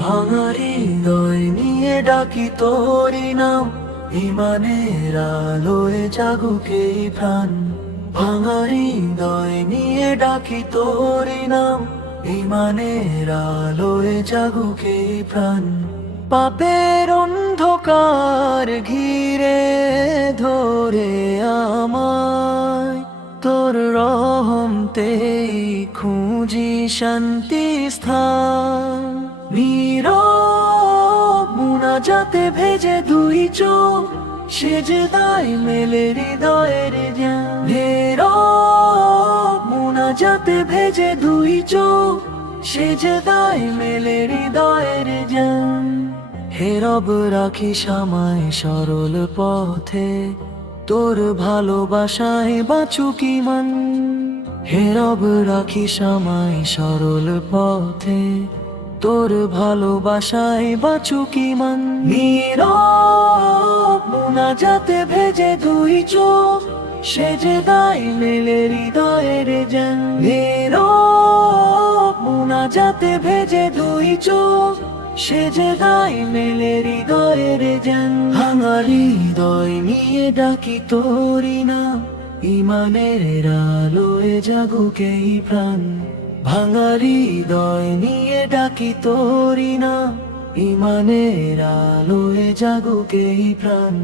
ভাঙারি হৃদয় নিয়ে ডাকি তোরি নাম, ইমানের আলোয় জাগুক এই প্রাণ। ভাঙারি হৃদয় নিয়ে ডাকি তোরি নাম, ইমানের আলোয় জাগুক এই প্রাণ। পাপের অন্ধকার ঘিরে ধরে আমায়, তোর রহমতেই খুঁজি শান্তি স্থান। নীরব মুনাজাতে ভেজে দুই চোখ, সেজদায় মেলে হৃদয়ের জ্ঞান। নীরব মুনাজাতে ভেজে দুই চোখ, সেজদায় মেলে হৃদয়ের জ্ঞান। হে রব রাখিস আমায় সরল পথে, তোর ভালোবাসায় বাঁচুক ঈমান। হে রব রাখিস আমায় সরল পথে, তোর ভালোবাসায় বাঁচুক ঈমান। নীরব মুনাজাতে ভেজে দুই চোখ, সেজদায় মেলে হৃদয়ের জ্ঞান। নীরব মুনাজাতে ভেজে দুই চোখ, সেজদায় মেলে হৃদয়ের জ্ঞান। ভাঙারি হৃদয় নিয়ে ডাকি তোরি নাম, ইমানের আলোয় জাগুক এই প্রাণ। ভাঙারি হৃদয় নিয়ে ডাকি তোরি নাম, ইমানের আলোয় জাগুক এই প্রাণ।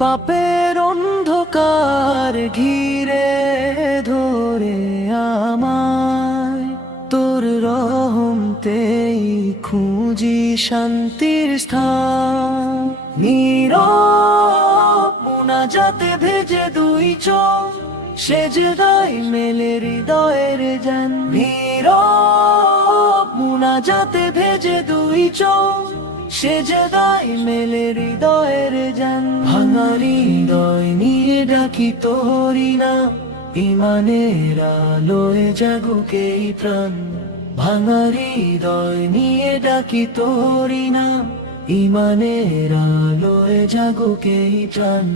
পাপের অন্ধকার ঘিরে ধরে আমায়, তোর রহমতেই খুঁজি শান্তির স্থান। নীরব মুনাজাতে ভেজে দুই চোখ, সেজদায় মেলে হৃদয়ের জ্ঞান। নীরব মুনাজাতে ভেজে দুই চোখ, সেজদায় মেলে হৃদয়ের জ্ঞান। ভাঙারি হৃদয় নিয়ে ডাকি তোরি নাম, ইমানের আলোয় জাগুক এই প্রাণ। ভাঙারি হৃদয় নিয়ে ডাকি তোরি নাম, ইমানের আলোয় জাগুক এই প্রাণ।